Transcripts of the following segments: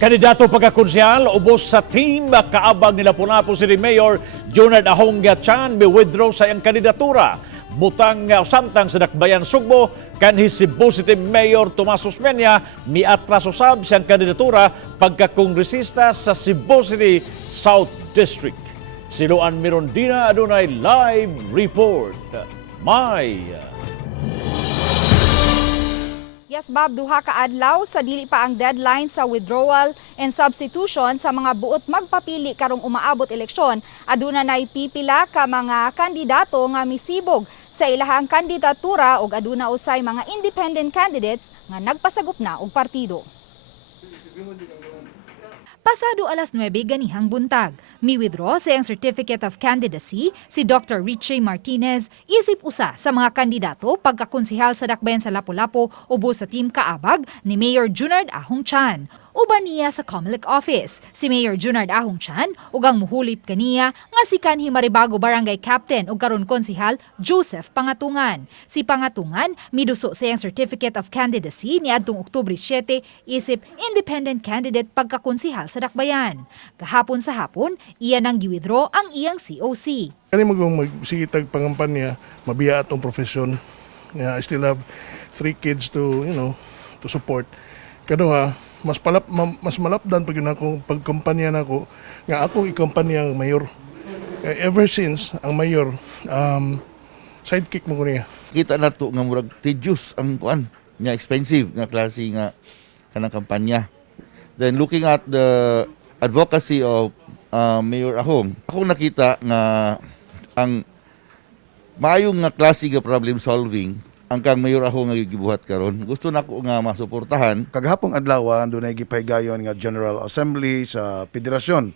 Kandidato pagkakonsyal, ubos sa team, kaabang nila Lapu-Lapu City Mayor Junard Ahong Gatchan may withdraw sa iyang kandidatura. Butang samtang sa Dakbayan Sugbo, kanhi Cebu City Mayor Tomas Osmeña miatras usab siyang kandidatura pagkakongresista sa Cebu City South District. Si Luan Mirondina adunay live report. Yes, Bob, duha ka adlaw sa dili pa ang deadline sa withdrawal and substitution sa mga buot magpapili karong umaabot eleksyon. Aduna nay pipila ka mga kandidato nga misibog sa ilahang kandidatura ug aduna usay mga independent candidates nga nagpasagop na og partido. Pasado alas 9 ganihang buntag, mi-withdraw sa iyang Certificate of Candidacy si Dr. Richie Martinez isip usa sa mga kandidato pagkakonsehal sa Dakbayan sa Lapu-Lapu ubos sa team kaabag ni Mayor Junard Ahong Chan. Uban niya sa Comelec office, si Mayor Junard Ahong Chan ug ang muhulip kaniya nga si kanhi Maribago Barangay Captain ug karon konsehal Joseph Pangatungan. Si Pangatungan miduso sa iyang Certificate of Candidacy niadtong Oktubre 7 isip independent candidate pagkakonsehal sa Dakbayan. Kahapon sa hapon, iya nang giwithdraw ang iyang COC. Kani magsigitag pangampanya, mabiya atong profesyon. I still have 3 kids to, to support. Kaya mas malapdan pag akong pagkampanya nako nga akong ikampanya ang mayor. Ever since ang mayor sidekick mo ko niya. Kita na to nga murag tedious ang kuan, nga expensive nga klase nga kanang kampanya. Then looking at the advocacy of Mayor Ahong, ako nakita nga ang maayong nga klase nga problem solving ang kang Mayor Ahong nga gibuhat karon. Gusto nako nga masuportahan. Kaghapong adlaw dunay gipaygayon nga General Assembly sa Federasyon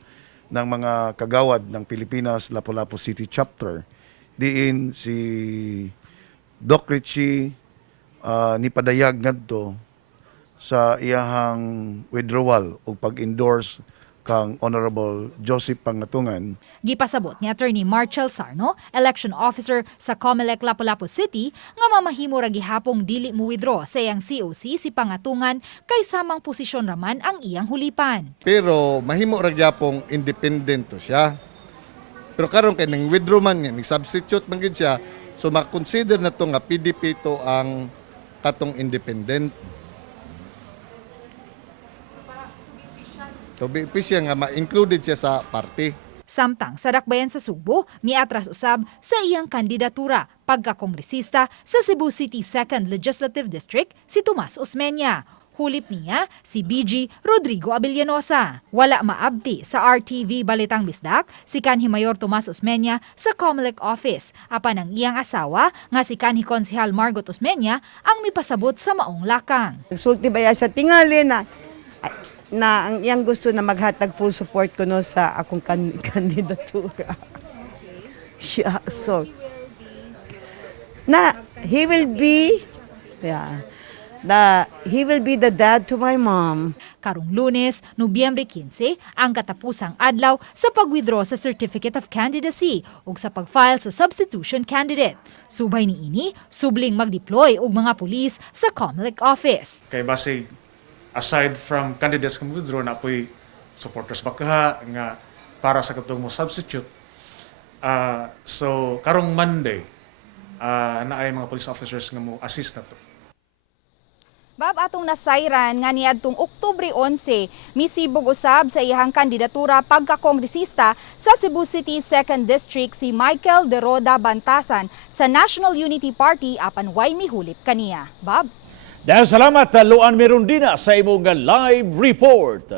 ng mga kagawad ng Pilipinas Lapu-Lapu City Chapter. Diin si Doc Richie ni padayag ngadto sa iyahang withdrawal o pag-endorse kang Honorable Joseph Pangatungan. Gipasabot ni Attorney Marchel Sarno, election officer sa Comelec Lapu-Lapu City, nga mamahimo ra gihapong dili mo withdraw sa iyang COC si Pangatungan kay samang posisyon raman ang iyang hulipan. Pero mahimo ra gyapong independent to siya. Pero karon kay nang withdraw man niya, substitute man gid siya, so ma-consider na to nga PDP to ang katong independent. So, siya nga ma-included siya sa party. Samtang sa Dakbayan sa Sugbo, miatras usab sa iyang kandidatura pagkakongresista sa Cebu City 2nd Legislative District si Tomas Osmeña. Hulip niya si BG Rodrigo Abellanosa. Wala maabti sa RTV Balitang Bisdak si kanhi Mayor Tomas Osmeña sa Comelec office. Apan ang iyang asawa nga si kanhi Konsehal Margot Osmeña ang mipasabot sa maong lakang. Sulti ba sa tingali na ang iyang gusto na maghatag full support ko no sa akong kandidatura. Yeah, so na he will be the dad to my mom. Karong Lunes, Nobyembre 15, ang katapusang adlaw sa pag-withdraw sa Certificate of Candidacy ug sa pag-file sa substitution candidate. Subay niini, subling mag-deploy og mga pulis sa Comelec office. Kay basig aside from candidates kung withdraw na po'y supporters bakaha nga para sa katong mo substitute. So karong Monday na ay mga police officers nga mo assist na to. Bab, atong nasayran nga niadtong Oktubre 11, misibog usab sa iyahang kandidatura pagkakongresista sa Cebu City 2nd District si Michael De Roda Bantasan sa National Unity Party apan way mihulip kaniya. Bab. Dahil salamat, Luan Mirondina sa imong live report.